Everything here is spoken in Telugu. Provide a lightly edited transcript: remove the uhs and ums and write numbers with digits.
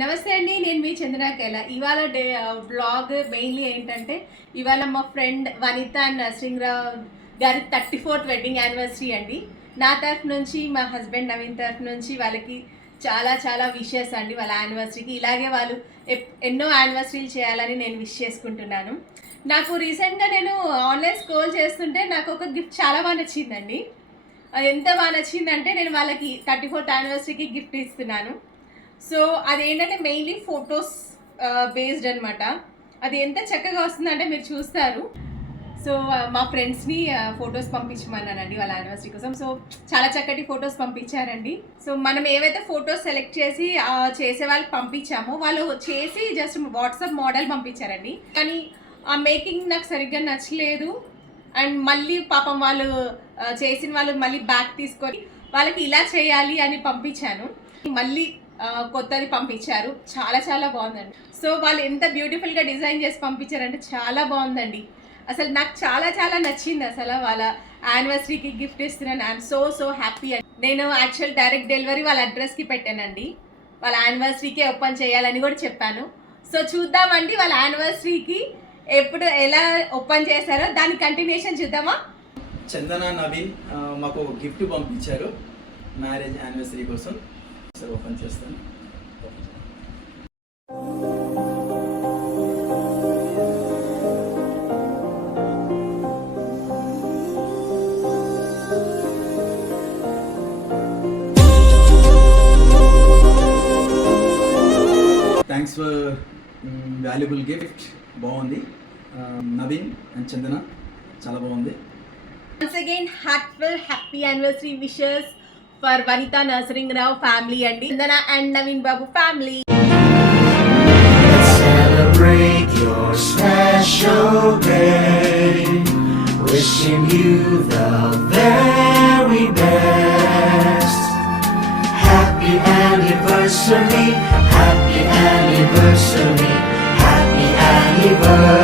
నమస్తే అండి, నేను మీ చంద్రకేల. ఇవాళ బ్లాగ్ మెయిన్లీ ఏంటంటే, ఇవాళ మా ఫ్రెండ్ వనిత అండ్ నరసింహరావు గారి 34th వెడ్డింగ్ యానివర్సరీ అండి. నా తరఫు నుంచి, మా హస్బెండ్ నవీన్ తరఫు నుంచి వాళ్ళకి చాలా చాలా విషెస్ అండి. వాళ్ళ యానివర్సరీకి ఇలాగే వాళ్ళు ఎన్నో యానివర్సరీలు చేయాలని నేను విష్ చేసుకుంటున్నాను. నాకు రీసెంట్గా నేను ఆన్లైన్ స్క్రోల్ చేస్తుంటే నాకు ఒక గిఫ్ట్ చాలా బాగా నచ్చిందండి. ఎంత బాగా నచ్చిందంటే, నేను వాళ్ళకి 34th యానివర్సరీకి గిఫ్ట్ ఇస్తున్నాను. సో అదేంటంటే మెయిన్లీ ఫొటోస్ బేస్డ్ అనమాట. అది ఎంత చక్కగా వస్తుందంటే మీరు చూస్తారు. సో మా ఫ్రెండ్స్ని ఫొటోస్ పంపించమన్నానండి వాళ్ళ యానివర్సరీ కోసం. సో చాలా చక్కటి ఫొటోస్ పంపించారండి. సో మనం ఏవైతే ఫొటోస్ సెలెక్ట్ చేసి చేసే వాళ్ళకి పంపించామో వాళ్ళు చేసి జస్ట్ వాట్సాప్ మోడల్ పంపించారండి. కానీ ఆ మేకింగ్ నాకు సరిగ్గా నచ్చలేదు. అండ్ మళ్ళీ పాపం వాళ్ళు చేసిన వాళ్ళు మళ్ళీ బ్యాక్ తీసుకొని వాళ్ళకి ఇలా చేయాలి అని పంపించాను. మళ్ళీ కొత్తది పంపించారు. చాలా చాలా బాగుందండి. సో వాళ్ళు ఎంత బ్యూటిఫుల్గా డిజైన్ చేసి పంపించారంటే చాలా బాగుందండి. అసలు నాకు చాలా చాలా నచ్చింది. అసలు వాళ్ళ యానివర్సరీకి గిఫ్ట్ ఇస్తున్నాను. ఐఎమ్ సో హ్యాపీ అండి. నేను యాక్చువల్ డైరెక్ట్ డెలివరీ వాళ్ళ అడ్రస్కి పెట్టానండి. వాళ్ళ యానివర్సరీకే ఓపెన్ చేయాలని కూడా చెప్పాను. సో చూద్దామండి వాళ్ళ యానివర్సరీకి ఎప్పుడు ఎలా ఓపెన్ చేశారో దాని కంటిన్యూషన్ చూద్దామా. చందన నవీన్ మాకు గిఫ్ట్ పంపించారు మ్యారేజ్ యానివర్సరీ కోసం. సరే ఓపెన్ చేస్తాను. Thanks for valuable gift. బాగుంది. నవీన్ అండ్ చందన చాలా బాగుంది. Once again, heartfelt happy anniversary wishes for Vanita Narasimharao family and Chandana and Naveen Babu family. Let's celebrate your special day. Wishing you the very best. Happy anniversary, happy anniversary, happy anniversary.